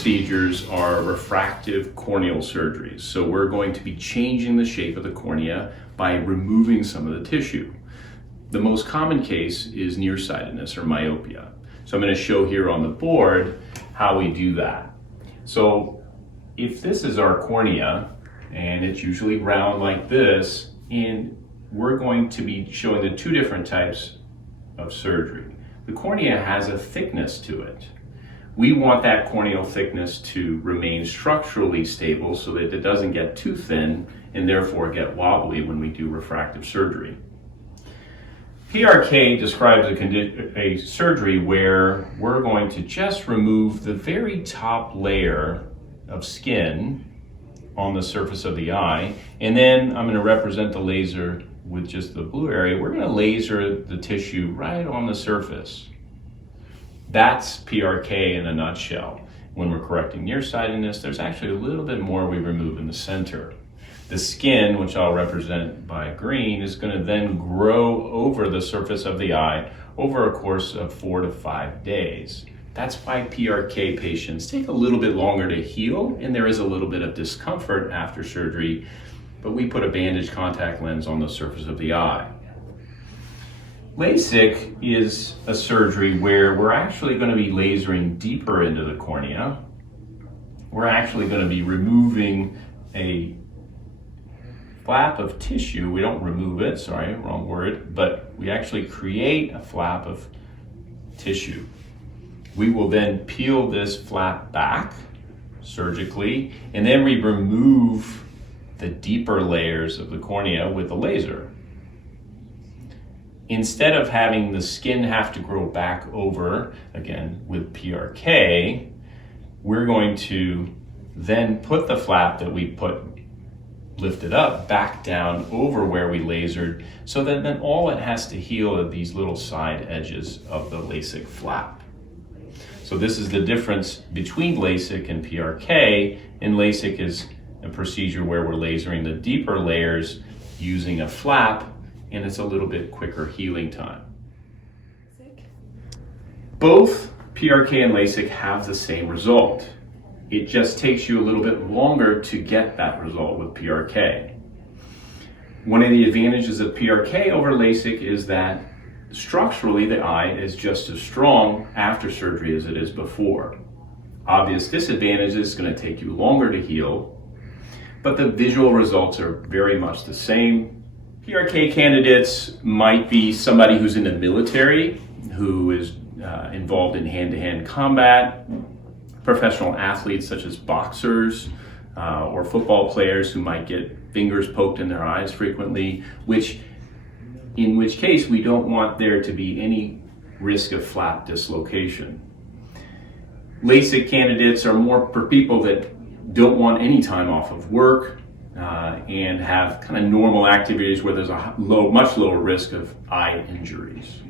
procedures are refractive corneal surgeries. So we're going to be changing the shape of the cornea by removing some of the tissue. The most common case is nearsightedness or myopia. So I'm going to show here on the board how we do that. So if this is our cornea, and it's usually round like this, and we're going to be showing the two different types of surgery. The cornea has a thickness to it. We want that corneal thickness to remain structurally stable so that it doesn't get too thin and therefore get wobbly when we do refractive surgery. PRK describes a surgery where we're going to just remove the very top layer of skin on the surface of the eye, and then I'm going to represent the laser with just the blue area. We're going to laser the tissue right on the surface. That's PRK in a nutshell. When we're correcting nearsightedness, there's actually a little bit more we remove in the center. The skin, which I'll represent by green, is going to then grow over the surface of the eye over a course of 4 to 5 days. That's why PRK patients take a little bit longer to heal, and there is a little bit of discomfort after surgery, but we put a bandage contact lens on the surface of the eye. LASIK is a surgery where we're actually going to be lasering deeper into the cornea. We're actually going to be removing a flap of tissue. We don't remove it, sorry, wrong word, but we actually create a flap of tissue. We will then peel this flap back surgically, and then we remove the deeper layers of the cornea with the laser. Instead of having the skin have to grow back over, again, with PRK, we're going to then put the flap that we lifted up back down over where we lasered, so that then all it has to heal are these little side edges of the LASIK flap. So this is the difference between LASIK and PRK. And LASIK is a procedure where we're lasering the deeper layers using a flap, and it's a little bit quicker healing time. Both PRK and LASIK have the same result. It just takes you a little bit longer to get that result with PRK. One of the advantages of PRK over LASIK is that structurally the eye is just as strong after surgery as it is before. Obvious disadvantage is it's going to take you longer to heal, but the visual results are very much the same. PRK candidates might be somebody who's in the military, who is involved in hand-to-hand combat, professional athletes such as boxers or football players who might get fingers poked in their eyes frequently, in which case we don't want there to be any risk of flap dislocation. LASIK candidates are more for people that don't want any time off of work and have kind of normal activities where there's a much lower risk of eye injuries.